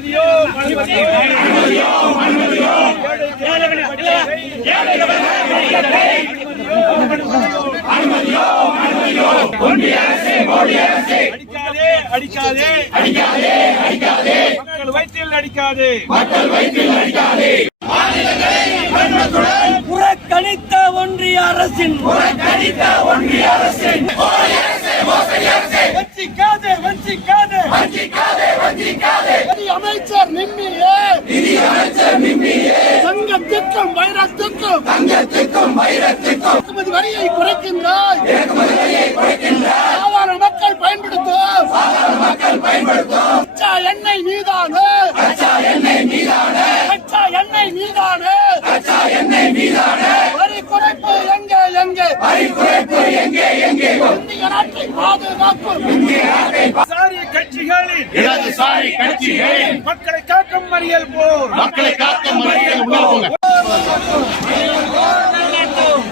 அனுமதியோ அடிக்காதே அடிக்காதே. அடிக்காதே அடிக்காதே. மக்கள் வயிற்றில் அடிக்காதே. மக்கள் வயிற்றில் அடிக்காதே. புறக்கணித்த ஒன்றிய அரசின் புறக்கணித்த ஒன்றிய அரசின். வஞ்சிக்காதே வஞ்சிக்காதே. வஞ்சிக்காதே. வஞ்சிக்காதே நிதி அமைச்சர் நிம்மியே. நிதி அமைச்சர் நிம்மியே. தங்கத்துக்கும் வைரத்துக்கும். தங்கத்துக்கும் வைரத்துக்கும். இறக்குமதி வரியை குறைக்கின்றாய். இறக்குமதி வரியை குறைக்கின்றாய். சாதாரண மக்கள் பயன்படுத்தும். சாதாரண மக்கள் பயன்படுத்தும். கச்சா எண்ணெய் மீதான. கச்சா எண்ணெய் மீதான. கச்சா எண்ணெய் மீதான. கச்சா எண்ணெய் மீதான. வரி குறைப்பு எங்கே எங்கே? வரி குறைப்பு எங்கே எங்கே? இந்திய நாட்டை பாதுகாக்கும். இந்திய நாட்டை கட்சிகளின் இடதுசாரி கட்சிகளின் மக்களை காக்கும் மறியல் போர். மக்களை காக்கும்